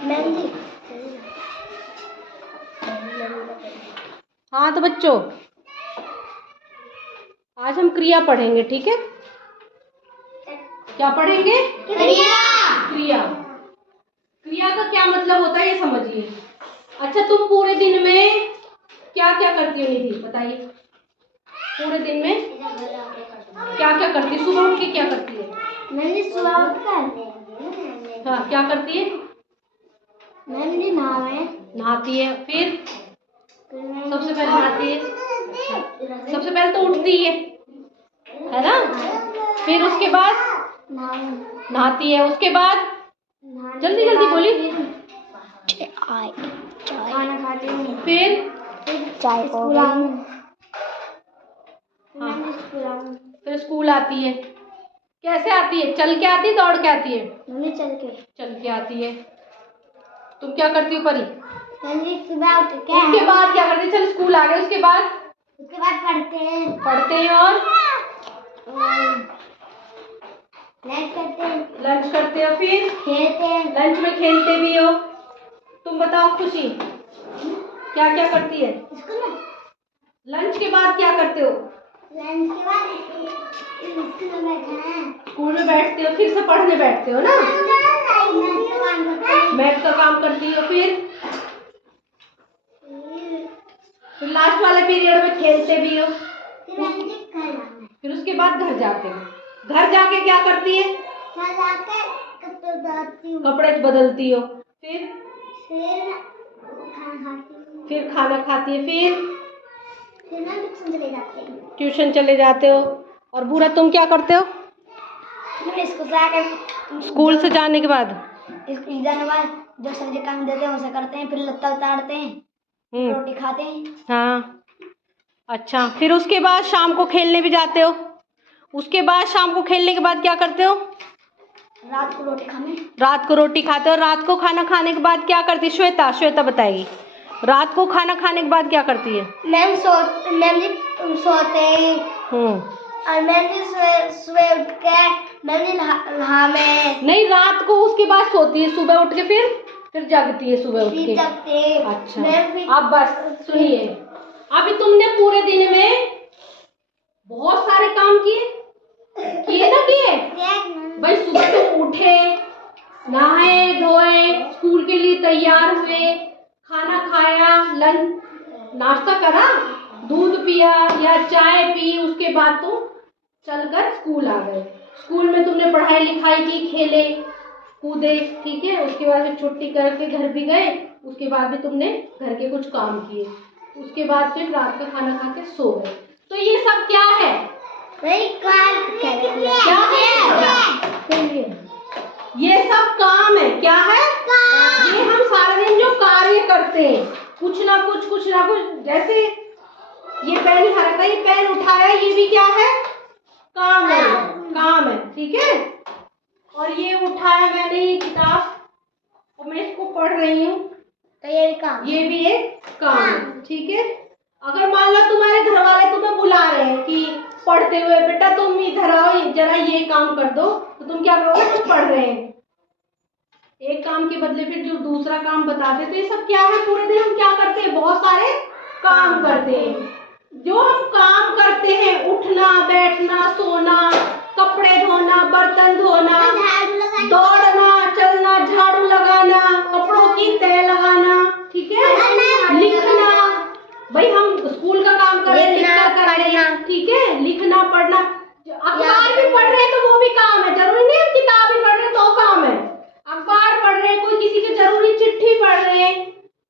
मेहंदी। हाँ तो बच्चों, आज हम क्रिया पढ़ेंगे, ठीक है? क्या पढ़ेंगे? क्रिया। क्रिया। क्रिया का क्या मतलब होता है ये समझिए। अच्छा, तुम पूरे दिन में क्या क्या करती हो निधि, बताइए। पूरे दिन में क्या क्या करती है? सुबह उठ के क्या करती है? मैंने सुबह उठकर हाँ, क्या करती है? मैंने नहाती है, फिर सबसे पहले नहाती है। सबसे पहले तो उठती है ना? फिर उसके बाद नहाती है, उसके बाद जल्दी जल्दी बोली। खाना खाती हूँ, फिर चाय स्कूल आऊँ। हाँ, फिर स्कूल आती है। कैसे आती है? चल के आती है, दौड़ के आती है? मम्मी चल के आती है। तुम क्या करती हो परी? मम्मी सुबह उठ के उसके बाद क्या करती है? चल स्कूल आ गए, उसके बाद पढ़ते हैं और लंच करते लंच करते हैं, हो, फिर खेलते हैं। लंच में खेलते भी हो। तुम बताओ खुशी, क्या क्या करती है? लंच के बाद क्या करते हो? लंच के बाद स्कूल में बैठे हैं। स्कूल में बैठते हो, फिर से पढ़ने बैठते हो ना? मैथ का काम करती हो, फिर लास्ट वाले पीरियड में खेलते भी हो। फिर उसके बाद घर जाते हो। घर जाके क्या करती है? कपड़े बदलती हो, फिर खाना खाती है, फिर ट्यूशन चले जाते हो। और बुरा तुम क्या करते हो? स्कूल से जाने के बाद जो सब्जी काम देते हैं उसे करते हैं, फिर लत्ता उतारते हैं, रोटी खाते हैं। हाँ, अच्छा, फिर उसके बाद शाम को खेलने भी जाते हो। उसके बाद शाम को खेलने के बाद क्या करते हो? रात को रोटी खाते हो। रात को खाना खाने के बाद क्या करती है? श्वेता बताएगी। रात को खाना खाने के बाद क्या करती है? मैम सोते हैं। और मैम जी सुबह उठ के नहीं, रात को उसके बाद सोती है, सुबह उठ के फिर जगती है, सुबह उठ के जगते हैं। अच्छा, अब बस सुनिए। अभी तुमने पूरे दिन में बहुत सारे काम किए ना? भाई, सुबह तुम उठे, नहाए धोए, स्कूल के लिए तैयार हुए, खाना खाया, नाश्ता करा, दूध पिया या चाय पी, उसके बाद तुम चलकर स्कूल आ गए। स्कूल में तुमने पढ़ाई लिखाई की, खेले कूदे, ठीक है? उसके बाद फिर छुट्टी करके घर भी गए। उसके बाद भी तुमने घर के कुछ काम किए। उसके बाद फिर रात का खाना खा के सो गए। तो ये सब क्या है? क्या है? ये सब काम है। क्या है? ये हम सारा दिन जो कार्य करते हैं, कुछ ना कुछ, जैसे ये पेन हरका, ये पेन उठाया, ये भी क्या है? काम है, ठीक है? और ये उठाया मैंने, ये किताब, और मैं इसको पढ़ रही हूँ, तो ये भी एक काम है, ठीक है? अगर मान लो तुम्हारे घर वाले तुम्हें बुला रहे हैं कि पढ़ते हुए, बेटा तुम इधर आओ, जरा ये काम कर दो, तो तुम क्या करोगे? तुम पढ़ रहे हैं, एक काम के बदले फिर जो दूसरा काम बताते। तो ये सब क्या है? पूरे दिन हम क्या करते हैं? बहुत सारे काम करते हैं। जो हम काम करते हैं, उठना, बैठना, सोना, कपड़े धोना, बर्तन धोना, दौड़ना, चलना, झाड़ू लगाना, कपड़ों की तह लगाना, ठीक है? लिखना, भाई हम स्कूल का काम कर रहे हैं, लिखकर कर रहे हैं, ठीक है? लिखना, पढ़ना, अखबार भी पढ़ रहे हैं तो वो भी काम है। जरूरी नहीं हम किताब भी पढ़ रहे हैं तो काम है। अखबार पढ़ रहे हैं, कोई किसी की जरूरी चिट्ठी पढ़ रहे हैं,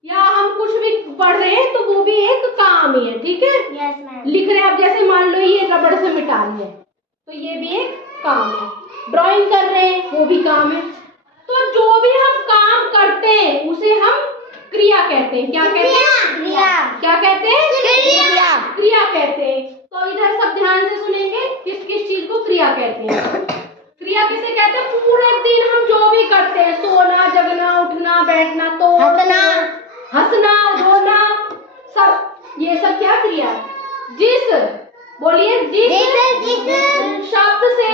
या हम कुछ भी पढ़ रहे हैं, तो वो भी एक काम ही है, ठीक है? लिख रहे हैं, अब जैसे मान लो ये रबड़ से मिटा रहे हैं, तो ये भी एक काम है। ड्राइंग कर रहे हैं, वो भी काम है। तो जो भी हम काम करते हैं उसे हम क्रिया कहते हैं। क्या कहते हैं? क्या कहते हैं? क्रिया कहते हैं। तो इधर सब ध्यान से सुनेंगे, किस किस चीज को क्रिया कहते हैं। क्रिया किसे कहते हैं? पूरे दिन हम जो भी करते हैं, सोना, जगना, उठना, बैठना, हंसना, रोना, सब, ये सब क्या क्रिया? बोलिए, जिस शब्द से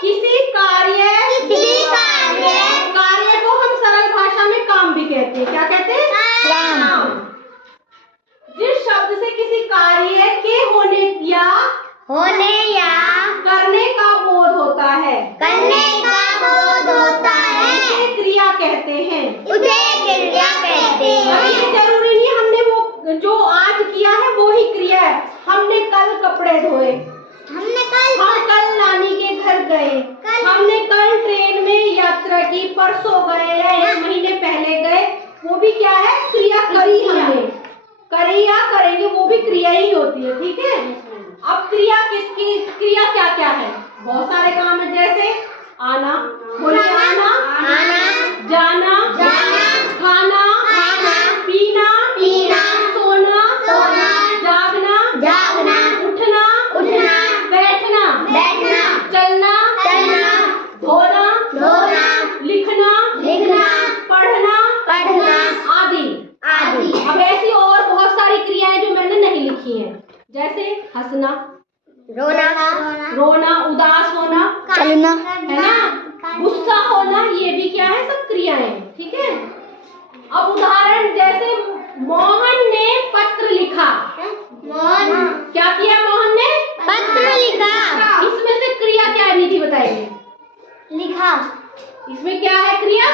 किसी कार्य होने या करने का बोध होता है, करने का बोध होता है, उसे क्रिया कहते हैं। उसे क्रिया कहते और ये हैं। जरूरी नहीं हमने वो जो आज किया है वो ही क्रिया है। हमने कल कपड़े धोए, हम कल नानी के घर गए, हमने कल ट्रेन में यात्रा की, परसों गए या 1 महीने पहले गए, वो भी क्या है? क्रिया करी हमने, करी या करेंगे, वो भी क्रिया ही होती है। ठीक है। अब क्रिया किसकी, क्रिया क्या क्या है? बहुत सारे काम है, जैसे आना, बोलिए आना, जाना, खाना, पीना, सोना, जागना, उठना, बैठना, चलना, धोना, लिखना, पढ़ना, आदि। अब ऐसी और बहुत सारी क्रियाएं जो मैंने नहीं लिखी हैं, जैसे हंसना, रोना, उदास होना, है ना, गुस्सा होना, ये भी क्या है? सब क्रियाएं। ठीक है। अब उदाहरण, जैसे मोहन ने पत्र लिखा। क्या किया मोहन ने? पत्र लिखा। इसमें से क्रिया क्या है निधि बताइए? लिखा। इसमें क्या है क्रिया?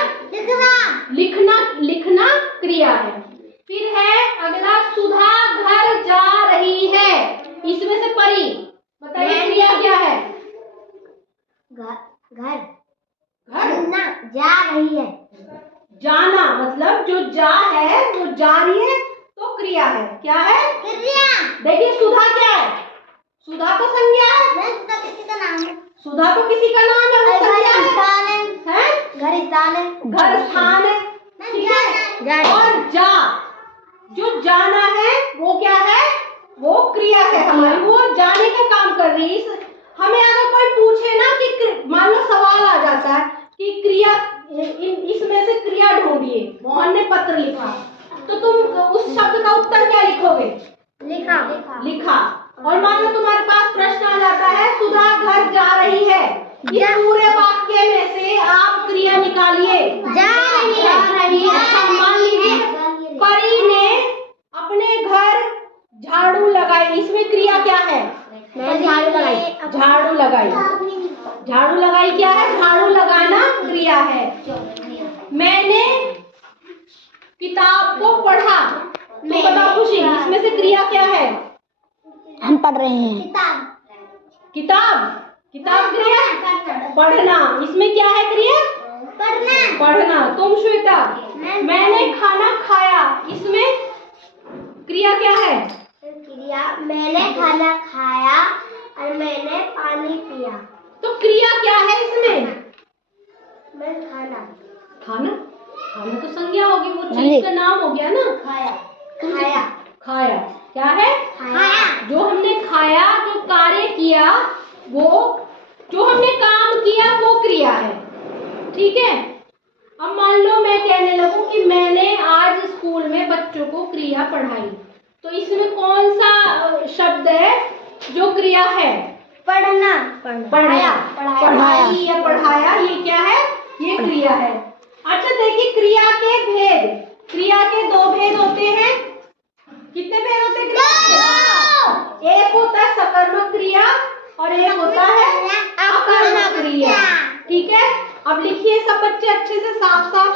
लिखना क्रिया है। फिर है अगला, सुधा घर जा रही है। इसमें से परी बताइए क्रिया क्या है? घर जा रही है। जाना, मतलब जो जा है वो जा रही है, तो क्रिया है। क्या है? देखिए सुधा क्या है? सुधा तो संज्ञा है। किसी का नाम है। सुधा तो किसी का नाम है, वो संज्ञा है। घर स्थान है। ठीक है। और जो जाना है वो क्या है? वो क्रिया है हमारी, वो जाने का काम कर रही है। हमें अगर कोई पूछे ना कि मान लो सवाल आ जाता है कि क्रिया, इसमें से क्रिया ढूंढिए, मोहन ने पत्र लिखा, तो तुम उस शब्द का उत्तर क्या लिखोगे? लिखा। और मान लो तुम्हारे पास प्रश्न आ जाता है, सुधा घर जा रही है, इस पूरे वाक्य में से आप क्रिया निकालिए। जा रही है। अच्छा, मान लीजिए परी ने अपने घर झाड़ू लगाई, इसमें क्रिया क्या है? झाड़ू लगाई। झाड़ू लगाई क्या है? झाड़ू लगाना क्रिया है। मैंने किताब को पढ़ा, तो बताओ खुशी, इसमें से क्रिया क्या है? हम पढ़ रहे हैं। किताब क्रिया, पढ़ना, इसमें क्या है क्रिया? पढ़ना। तुम श्वेता, मैंने खाना खाया, इसमें क्रिया क्या है? मैंने खाना खाया और मैंने पानी पिया। तो क्रिया क्या है इसमें? खाना तो संज्ञा होगी, वो चीज का नाम हो गया ना। खाया क्या है? जो हमने खाया, जो कार्य किया, वो जो हमने काम किया वो क्रिया है। ठीक है। अब मान लो मैं कहने लगूं कि मैंने आज स्कूल में बच्चों को क्रिया पढ़ाई, तो इसमें कौन सा शब्द है जो क्रिया है? पढ़ाया। पढ़ाई या पढ़ाया, ये क्या है? ये क्रिया है। अच्छा देखिए, क्रिया के भेद, क्रिया के 2 भेद होते हैं। कितने भेद होते हैं क्रिया के? एक होता है सकर्मक क्रिया और एक होता है अकर्मक क्रिया। ठीक है। अब लिखिए सब बच्चे अच्छे से साफ साफ